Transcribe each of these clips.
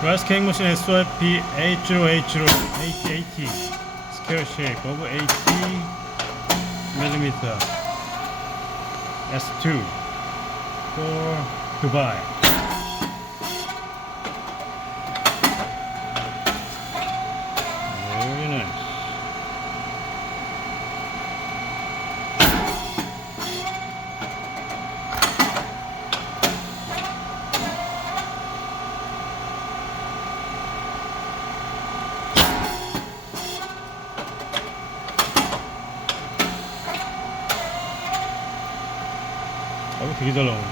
Rice cake machine SYP8080 scale shape of 80mm S2 for Dubai. Very nice. 되게 잘 나오는데?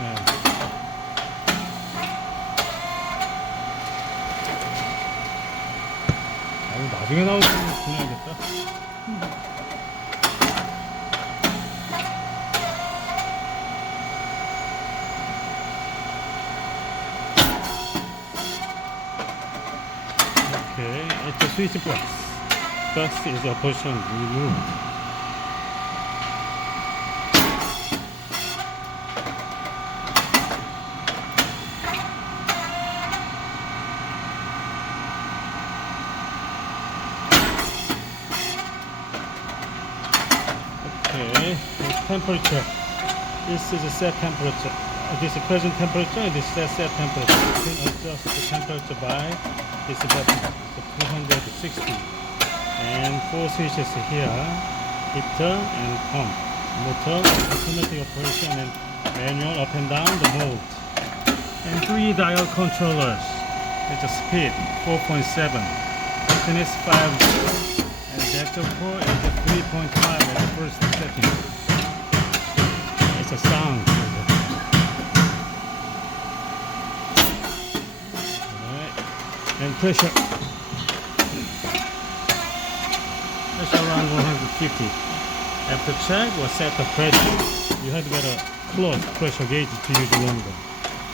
네. 나중에 나오면 그냥야겠다. Okay, it's a switch box. Box is a portion removed. Okay, temperature. This is a set temperature. This is present temperature. This is a set temperature. You can adjust the temperature by this button. So 260. And 4 switches here: heater and pump, motor, automatic operation, and manual up and down the mold. And 3 dial controllers. It's a speed 4.7, thickness 5. And depth of core is a 3.5 at the first setting. It's a sound. Alright. And pressure. Pressure around 150. After check or set the pressure, you had better close pressure gauge to use longer.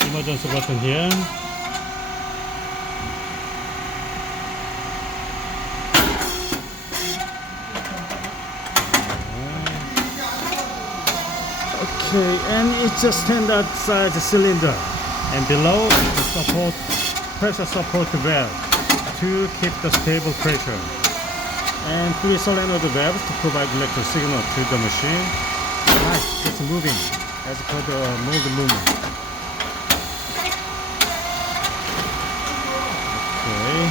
Emergency button here. Okay, and it's a standard size cylinder, and below is the support, pressure support valve to keep the stable pressure, and 3 solenoid valves to provide electrical signal to the machine. Right, it's moving as per the mold movement. Okay,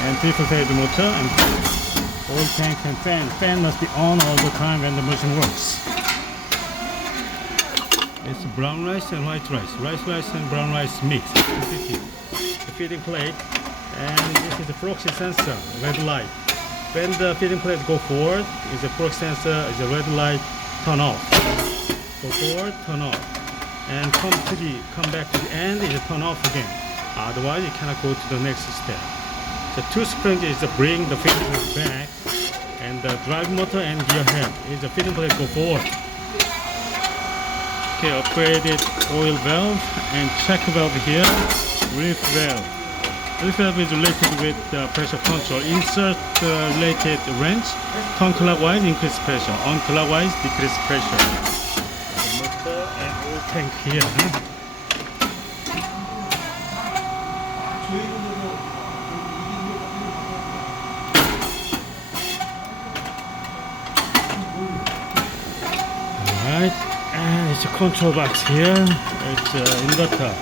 and 3-phase motor and oil tank and fan. Fan must be on all the time when the machine works. It's brown rice and white rice. Rice and brown rice mix. The feeding plate, and this is the proxy sensor, red light. When the feeding plate go forward, is the proxy sensor is a red light turn off. Go forward, turn off, and come back to the end is a turn off again. Otherwise, you cannot go to the next step. The 2 springs is to bring the feeding plate back, and the drive motor and gear head is the feeding plate go forward. Okay, upgraded oil valve and check valve here. Reef valve. Reef valve is related with pressure control. Insert related wrench. Turn clockwise, increase pressure. On clockwise, decrease pressure. The motor and oil tank here. Alright. And it's a control box here. It's inverter.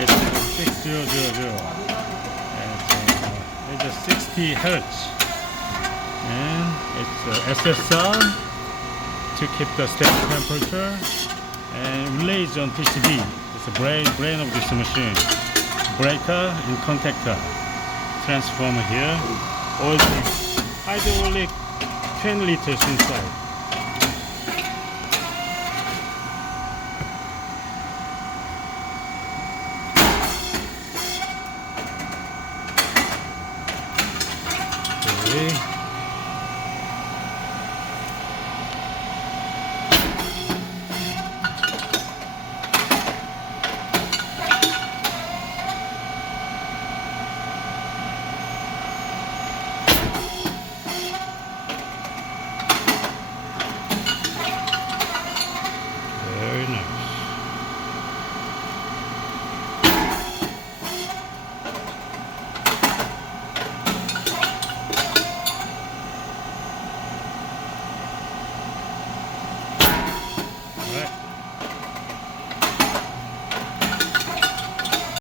It's 6000. It's a 60 hertz. And it's SSR to keep the stable temperature. And relays on PCB. It's the brain of this machine. Breaker and contactor. Transformer here. Oil tank. Hydraulic 20 liters inside. Okay.